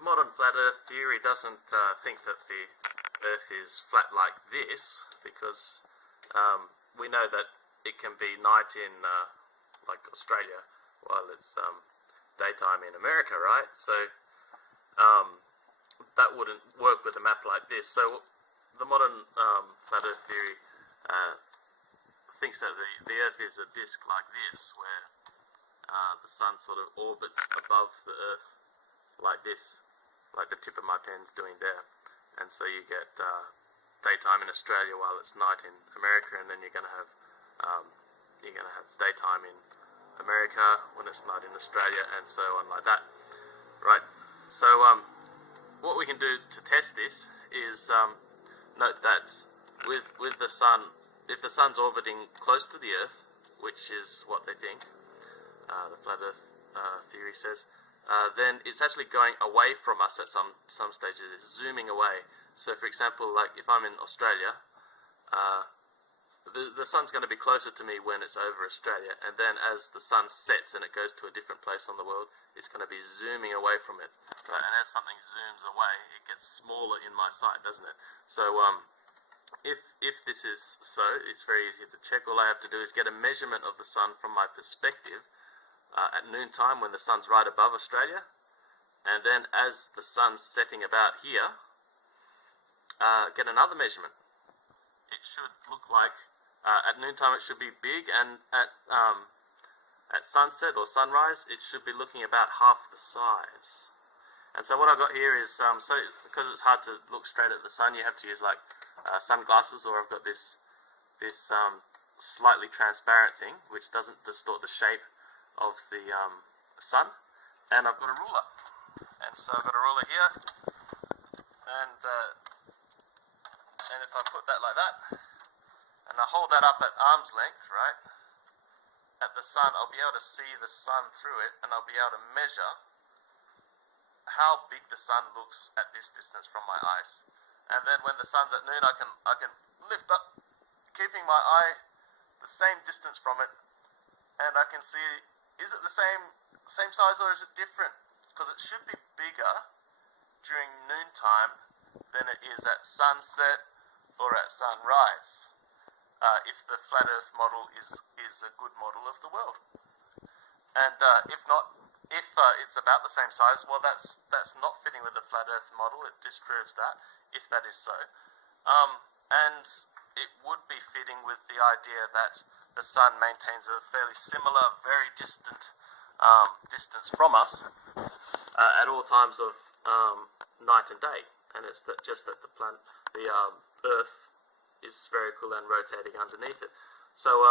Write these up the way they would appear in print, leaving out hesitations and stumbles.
the modern flat Earth theory doesn't think that the Earth is flat like this, because we know that it can be night in like Australia while it's daytime in America, right? So that wouldn't work with a map like this. So the modern flat Earth theory thinks that the Earth is a disk like this, where the sun sort of orbits above the Earth like this, like the tip of my pen's doing there. And so you get daytime in Australia while it's night in America, and then you're going to have daytime in America when it's night in Australia, and so on like that, right? So what we can do to test this is note that with the sun, if the sun's orbiting close to the Earth, which is what they think, the flat Earth theory says, then it's actually going away from us at some stages. It's zooming away. So for example, like if I'm in Australia, the sun's going to be closer to me when it's over Australia, and then as the sun sets and it goes to a different place on the world, it's going to be zooming away from it, right? And as something zooms away, it gets smaller in my sight, doesn't it? So if this is so, it's very easy to check. All I have to do is get a measurement of the sun from my perspective at noontime when the sun's right above Australia, and then as the sun's setting about here, get another measurement. It should look like at noontime it should be big, and at sunset or sunrise it should be looking about half the size. And so what I've got here is so because it's hard to look straight at the sun, you have to use like sunglasses, or I've got this slightly transparent thing which doesn't distort the shape of the sun, and I've got a ruler, and so I've got a ruler here, and if I put that like that, and I hold that up at arm's length, right, at the sun, I'll be able to see the sun through it, and I'll be able to measure how big the sun looks at this distance from my eyes. And then when the sun's at noon, I can lift up, keeping my eye the same distance from it, and I can see, is it the same size or is it different? Because it should be bigger during noontime than it is at sunset or at sunrise, if the flat Earth model is a good model of the world. And if not, if it's about the same size, well, that's not fitting with the flat Earth model. It disproves that, if that is so. And it would be fitting with the idea that the sun maintains a fairly similar, very distant distance from us at all times of night and day, and it's just that the Earth is spherical and rotating underneath it. So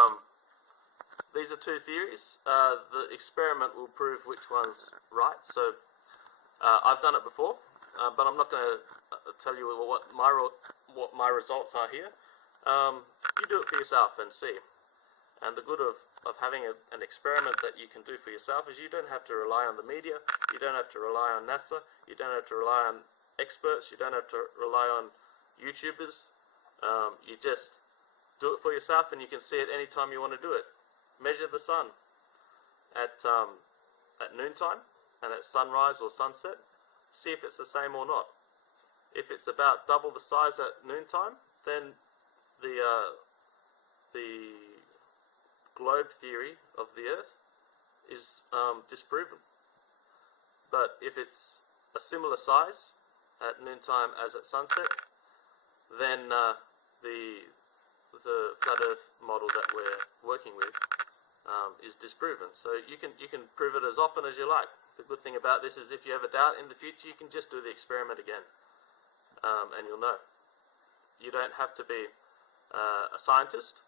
these are two theories. The experiment will prove which one's right. So I've done it before, but I'm not going to tell you what my results are here. You do it for yourself and see. And the good of having an experiment that you can do for yourself is you don't have to rely on the media, you don't have to rely on NASA, you don't have to rely on experts, you don't have to rely on YouTubers. You just do it for yourself, and you can see it any time you want to do it. Measure the sun at noontime and at sunrise or sunset. See if it's the same or not. If it's about double the size at noontime, then the globe theory of the Earth is disproven. But if it's a similar size at noontime as at sunset, then the flat Earth model that we're working with is disproven. So you can prove it as often as you like. The good thing about this is if you have a doubt in the future, you can just do the experiment again, and you'll know. You don't have to be a scientist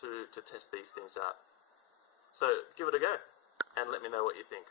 to test these things out. So give it a go and let me know what you think.